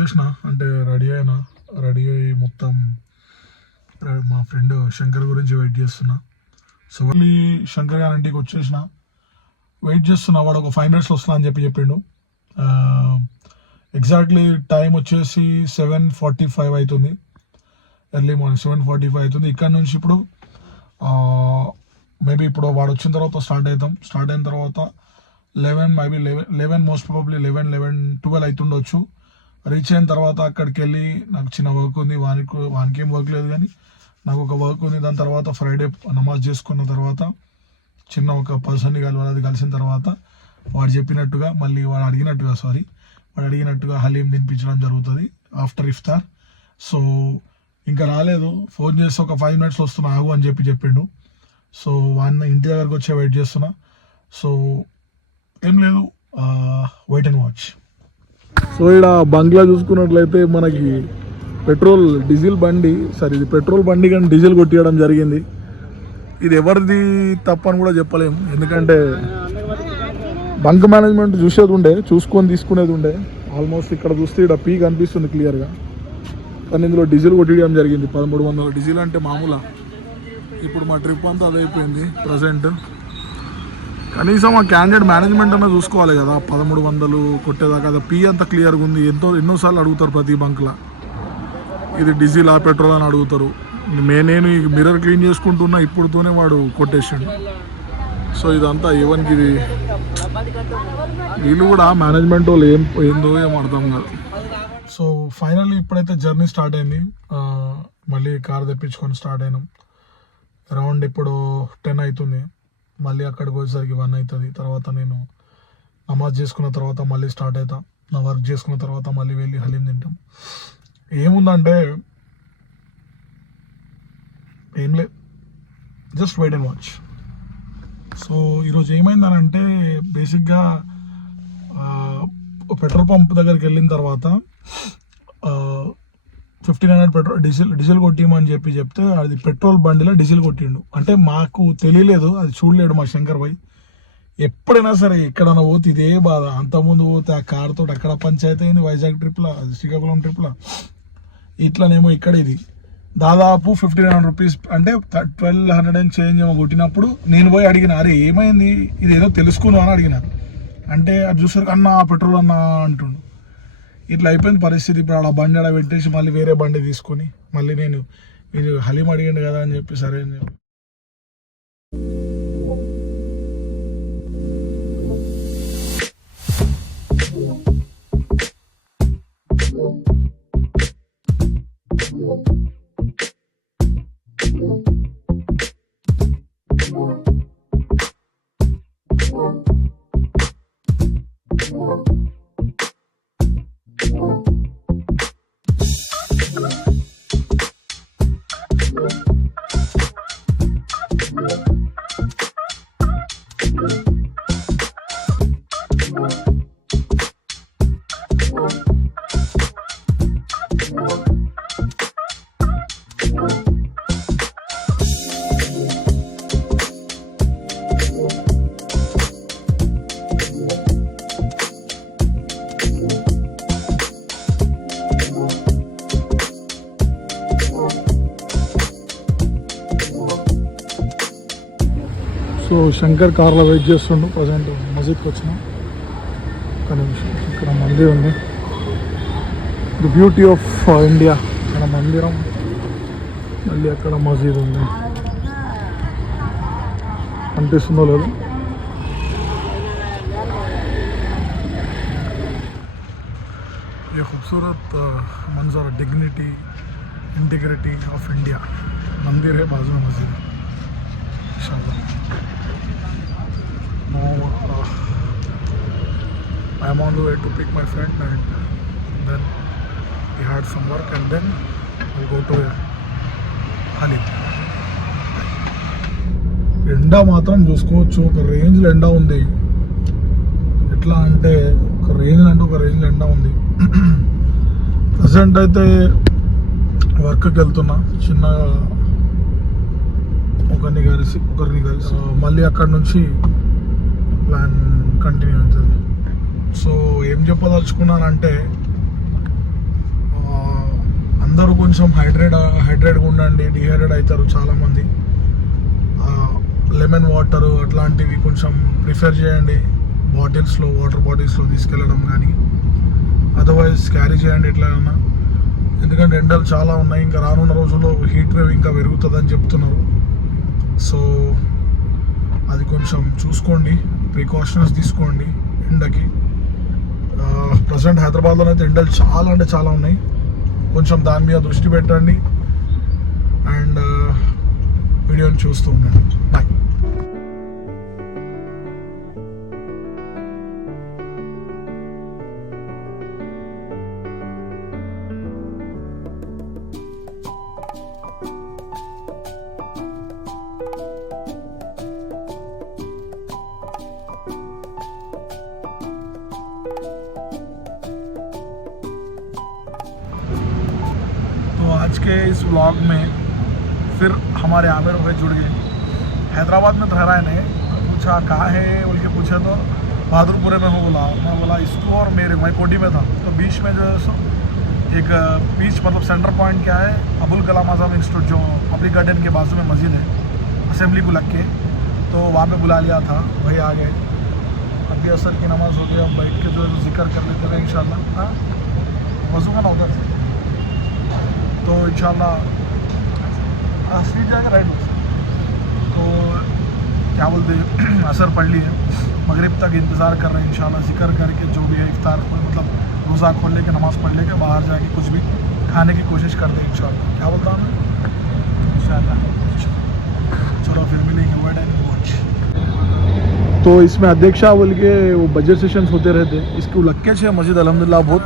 వచ్చేసిన, అంటే రెడీ అయ్యి మొత్తం మా ఫ్రెండ్ శంకర్ గురించి వెయిట్ చేస్తున్నా. సో మళ్ళీ శంకర్ గారి ఇంటికి వచ్చేసిన, వెయిట్ చేస్తున్నా. వాడు ఒక 5 minutes వస్తున్నా అని చెప్పిండు. ఎగ్జాక్ట్లీ టైం వచ్చేసి 7:45 అవుతుంది, ఎర్లీ మార్నింగ్ 7:45 అవుతుంది. ఇక్కడ నుంచి ఇప్పుడు మేబీ ఇప్పుడు వాడు వచ్చిన తర్వాత స్టార్ట్ అయిన తర్వాత 11 మోస్ట్ ప్రాబబ్లీ 11-12 అవుతుండొచ్చు. రీచ్ అయిన తర్వాత అక్కడికి వెళ్ళి నాకు చిన్న వర్క్ ఉంది, వానికి ఏం వర్క్ లేదు కానీ నాకు ఒక వర్క్ ఉంది. దాని తర్వాత ఫ్రైడే నమాజ్ చేసుకున్న తర్వాత చిన్న ఒక పర్సన్ని కలిసిన తర్వాత వాడు చెప్పినట్టుగా మళ్ళీ వాడు అడిగినట్టుగా హలీం తినిపించడం జరుగుతుంది ఆఫ్టర్ ఇఫ్తార్. సో ఇంకా రాలేదు, ఫోన్ చేసి ఒక 5 minutes వస్తున్నా ఆగు అని చెప్పిండు. సో వాడిని ఇంటి దగ్గరకు వచ్చి వెయిట్ చేస్తున్నా. సో ఏం లేదు, వెయిట్ అండ్ వాచ్. సో ఇక్కడ బంగ్లా చూసుకున్నట్లయితే మనకి డీజిల్ బండి ఇది పెట్రోల్ బండి కానీ డీజిల్ కొట్టియడం జరిగింది. ఇది ఎవరిది తప్పని కూడా చెప్పలేము, ఎందుకంటే బంక్ మేనేజ్మెంట్ చూసుకొని తీసుకునేది ఉండే. ఆల్మోస్ట్ ఇక్కడ చూస్తే ఇక్కడ పీ కనిపిస్తుంది క్లియర్గా, కానీ ఇందులో డీజిల్ కొట్టియడం జరిగింది. 1300 డీజిల్ అంటే మామూలా? ఇప్పుడు మా ట్రిప్ అంతా అదైపోయింది ప్రజెంట్. కనీసం ఆ క్యాండిడేట్ మేనేజ్మెంట్ అన్నా చూసుకోవాలి కదా, 1300 కొట్టేదాకా. అది పీ అంతా క్లియర్గా ఉంది. ఎన్నోసార్లు అడుగుతారు ప్రతి బంక్లో, ఇది డీజిల్ పెట్రోల్ అని అడుగుతారు. నేను ఈ మిర్రర్ క్లీన్ చేసుకుంటున్నా, ఇప్పుడుతోనే వాడు కొట్టేసాడు. సో ఇదంతా ఈవెన్కి ఇది వీళ్ళు కూడా మేనేజ్మెంట్ వాళ్ళు ఏందో ఏం అర్థం కాదు. సో ఫైనల్లీ ఇప్పుడైతే జర్నీ స్టార్ట్ అయింది. మళ్ళీ కార్ తెప్పించుకొని స్టార్ట్ అయినాం. అరౌండ్ ఇప్పుడు 10 అవుతుంది. మళ్ళీ అక్కడికి వచ్చేసరికి 1 అవుతుంది. తర్వాత నేను నమాజ్ చేసుకున్న తర్వాత మళ్ళీ స్టార్ట్ అవుతా. నా వర్క్ చేసుకున్న తర్వాత మళ్ళీ వెళ్ళి హలీం తింటాం. ఏముందంటే ఏం లేదు, just wait and watch. So ఈరోజు ఏమైందనంటే బేసిక్గా పెట్రోల్ పంప్ దగ్గరికి వెళ్ళిన తర్వాత 1500 పెట్రోల్ డీజిల్ కొట్టిమని చెప్తే అది పెట్రోల్ బండిలో డీజిల్ కొట్టిండు. అంటే మాకు తెలియలేదు, అది చూడలేడు మా శంకర్ భాయ్. ఎప్పుడైనా సరే ఎక్కడైనా పోతే ఇదే బాధ. అంతకుముందు పోతే ఆ కార్ తోటి అక్కడ పంచాయతీ అయింది, వైజాగ్ ట్రిప్లో, అది శ్రీకాకుళం ట్రిప్లో. ఇట్లానేమో ఇక్కడ ఇది దాదాపు 1500 రూపీస్ అంటే 1200 అని చేంజ్ ఏమో కొట్టినప్పుడు నేను పోయి అడిగిన, అరే ఏమైంది, ఇది ఏదో తెలుసుకుందాం అని అడిగిన. అంటే అది చూసారు అన్న పెట్రోల్ అన్న అంటుండు. ఇట్లా అయిపోయింది పరిస్థితి. ఇప్పుడు అలా బండి అలా పెట్టేసి మళ్ళీ వేరే బండి తీసుకొని మళ్ళీ నేను ఇది హలీం అడిగిండు కదా అని చెప్పి సరే అని చెప్పి సో శంకర్ కార్లో వెయిట్ చేస్తుండు. ప్రజెంట్ మసీద్కి వచ్చినాం. ఒక నిమిషం, ఇక్కడ మందిర్ ఉంది, ది బ్యూటీ ఆఫ్ ఇండియా. ఇక్కడ మందిరం, మళ్ళీ అక్కడ మసీద్ ఉంది. కనిపిస్తుందో లేదు. ये खूबसूरत मंजर, डिग्निटी, इंटीग्रिटी ऑफ इंडिया. मंदिर है, बाजू में मस्जिद है. I am on the way to pick my friend and then we had some work and then we'll go to Halim. ఎండ మాత్రం చూసుకోవచ్చు, ఒక రేంజ్లో ఎండ ఉంది. ఎట్లా అంటే ఒక రేంజ్లో ఎండ ఉంది. ప్రజెంట్ అయితే వర్క్కి వెళ్తున్నా, చిన్నగా ఒకరిని కలిసి మళ్ళీ అక్కడ నుంచి ప్లాన్ కంటిన్యూ అవుతుంది. సో ఏం చెప్పదలుచుకున్నానంటే కొంచెం హైడ్రేట్గా ఉండండి, డిహైడ్రేట్ అవుతారు చాలామంది. లెమన్ వాటర్ అట్లాంటివి కొంచెం ప్రిఫర్ చేయండి, వాటర్ బాటిల్స్లో తీసుకెళ్ళడం కానీ అదర్వైజ్ క్యారీ చేయండి ఎట్లయినా. ఎందుకంటే ఎండలు చాలా ఉన్నాయి, ఇంకా రానున్న రోజుల్లో హీట్ వేవ్ ఇంకా పెరుగుతుందని చెప్తున్నారు. సో అది కొంచెం చూసుకోండి, ప్రికాషన్స్ తీసుకోండి ఎండకి. ప్రజెంట్ హైదరాబాద్లో అయితే ఎండలు చాలా అంటే చాలా ఉన్నాయి, కొంచెం దాని మీద దృష్టి పెట్టండి అండ్ వీడియోని చూస్తూ ఉండండి. బాయ్. आज के इस व्लॉग में फिर हमारे आमिर भाई जुड़ गए। हैदराबाद में ठहरा है नहीं, पूछा कहाँ है बोल के पूछा तो बहादुरपुरे में हो बोला। मैं बोला इसको और मेरे मैं कोटी में था, तो बीच में जो है सो एक बीच मतलब सेंटर पॉइंट क्या है, अबुल कलाम आज़म इंस्टीट्यूट जो पब्लिक गार्डन के बाजू में मस्जिद है असेंबली को लग के, तो वहाँ पे बुला लिया था भाई। आ गए, अभी असर की नमाज़ हो गई, हम बैठ के जो जिक्र कर लेते हुए इंशाल्लाह। हाँ वज़ू का नौकर थे तो इंशाल्लाह सीट जाएगा राइट। तो क्या बोलते असर पढ़ ली है, मगरिब तक इंतज़ार कर रहे हैं इंशाल्लाह, जिक्र करके जो भी है इफ्तार मतलब रोज़ा खोल लेके नमाज़ पढ़ लेके बाहर जाके कुछ भी खाने की कोशिश करते हैं इंशाल्लाह। क्या बोलता हूँ मैं इंशाल्लाह। चलो फिर मिलेंगे, वेट एंड वॉच। तो इसमें अध्यक्षा बोल के वो बजट सेशंस होते रहते हैं, इसकी लक्के है मस्जिद अल्हम्दुलिल्लाह बहुत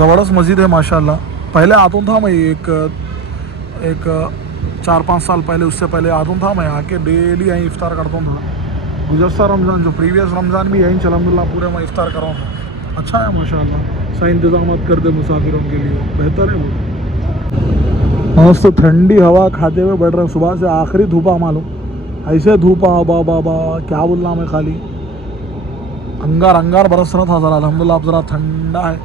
ज़बरदस्त मस्जिद है माशाल्लाह। पहले आता था मैं एक 4-5 साल पहले, उससे पहले आता था मैं, आके डेली यहीं इफ्तार करता था। गुज़श्ता रमज़ान जो प्रीवियस रमज़ान भी यहीं अल्हम्दुलिल्लाह पूरे मैं इफ्तार कर रहा था। अच्छा है माशाल्लाह, सही इंतज़ाम करते मुसाफिरों के लिए, बेहतर है वो। मस्त ठंडी हवा खाते हुए बैठ रहे हैं, सुबह से आखिरी धूपा मालूम, ऐसे धूपा बाबा क्या बोलना मैं, खाली अंगार बरस रहा था ज़रा, अल्हम्दुलिल्लाह अब ज़रा ठंडा है।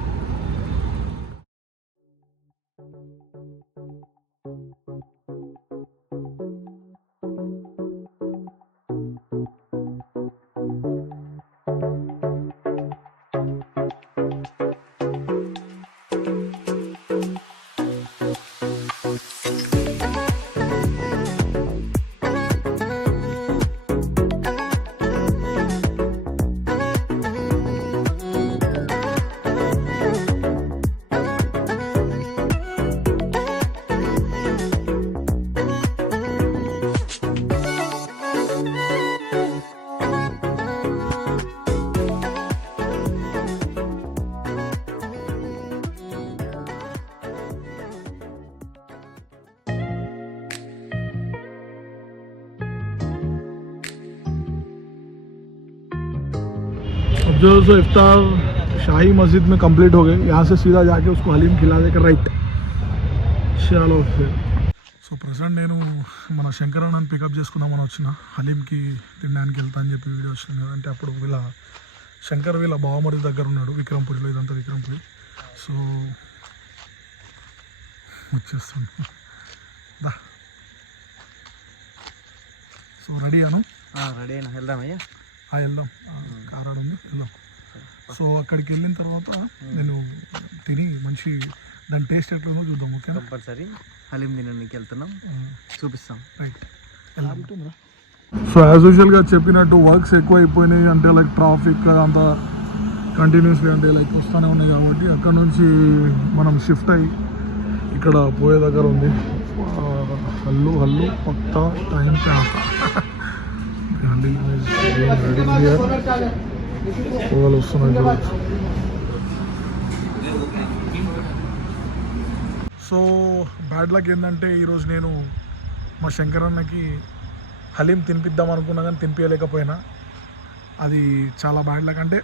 जो इफ्तार शाही मस्जिद में कंप्लीट हो गए, यहाँ से सीधा जाके उसको हलीम खिला देकर राइट। चलो फिर సో ప్రజెంట్ నేను మన శంకర్ అన్నని పికప్ చేసుకుందామని వచ్చిన, హలీంకి తినడానికి వెళ్తా అని చెప్పి వీడియో వచ్చింది అంటే అప్పుడు వీళ్ళ శంకర్ వీళ్ళ బావమరి దగ్గర ఉన్నాడు విక్రమ్పురిలో, ఇదంతా విక్రమ్పురి. సో వచ్చేస్తాను దా. సో రెడీ అను? రెడీ అయినా వెళ్దామయ్యా? వెళ్దాం, కార్ ఆడ ఉంది, వెళ్దాం. సో అక్కడికి వెళ్ళిన తర్వాత నేను తిని మంచి దాని టేస్ట్ ఎట్లా ఉందో చూద్దాం. ఓకే, కంపల్సరీ హలీం తినడానికి వెళ్తున్నాం, చూపిస్తాం. రైట్, వెళ్తుందా? సో యాజ్ యూజువల్గా చెప్పినట్టు వర్క్స్ ఎక్కువ అయిపోయినాయి, అంటే లైక్ ట్రాఫిక్ అంతా కంటిన్యూస్లీ అంటే లైక్ వస్తూనే ఉన్నాయి కాబట్టి అక్కడ నుంచి మనం షిఫ్ట్ అయ్యి ఇక్కడ పోయే దగ్గర ఉంది. హల్లు పక్కా టైం పే ఆతా పొగలు వస్తున్నాయి చూడవచ్చు. సో బ్యాడ్ లక్ ఏంటంటే ఈరోజు నేను మా శంకర్ అన్నకి హలీం తినిపిద్దాం అనుకున్నా కానీ తినిపించలేకపోయినా, అది చాలా బ్యాడ్ లక్. అంటే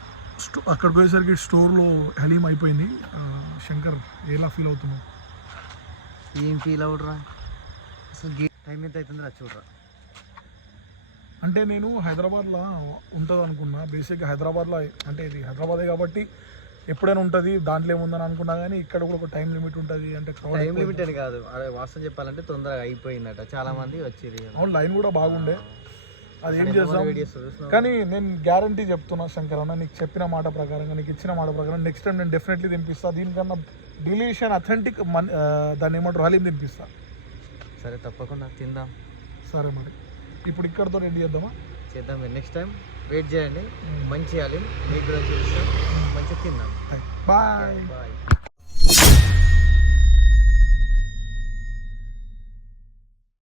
అక్కడికి పోయేసరికి స్టోర్లో హలీం అయిపోయింది. శంకర్ ఎలా ఫీల్ అవుతున్నావు? ఏం ఫీల్ అవుతురా, అసలు టైం ఎంత అవుతుందిరా చూడరా. అంటే నేను హైదరాబాద్లో ఉంటుంది అనుకున్నా, బేసిక్గా హైదరాబాద్లో అంటే ఇది హైదరాబాదే కాబట్టి ఎప్పుడైనా ఉంటుంది దాంట్లో ఏముందని అనుకున్నా కానీ ఇక్కడ కూడా ఒక టైం లిమిట్ ఉంటుంది అంటే crowd టైం ఎక్కువ లిమిట్ అని కాదు, అదే వాస్తవం చెప్పాలంటే తొందరగా అయిపోయిందట, చాలా మంది వచ్చేది. అవును లైన్ కూడా బాగుండే, అది ఏం చేద్దాం. కానీ నేను గ్యారంటీ చెప్తున్నా శంకర్ అన్న, నీకు చెప్పిన మాట ప్రకారంగా, నీకు ఇచ్చిన మాట ప్రకారం నెక్స్ట్ టైం నేను డెఫినెట్లీ తినిపిస్తాను. దీనికన్నా డిలీషన్ అథెంటిక్ దాన్ని ఏమంటారు హలీం తినిపిస్తా. సరే తప్పకుండా తిందాం. సరే మరి ఇప్పుడు ఇక్కడతో ఎండ్ చేద్దామా? చేద్దాం. మీరు నెక్స్ట్ టైం వెయిట్ చేయండి, మంచి హలీం మీకు కూడా చూపిస్తాం, మంచిగా తిందాం. బాయ్. బాయ్.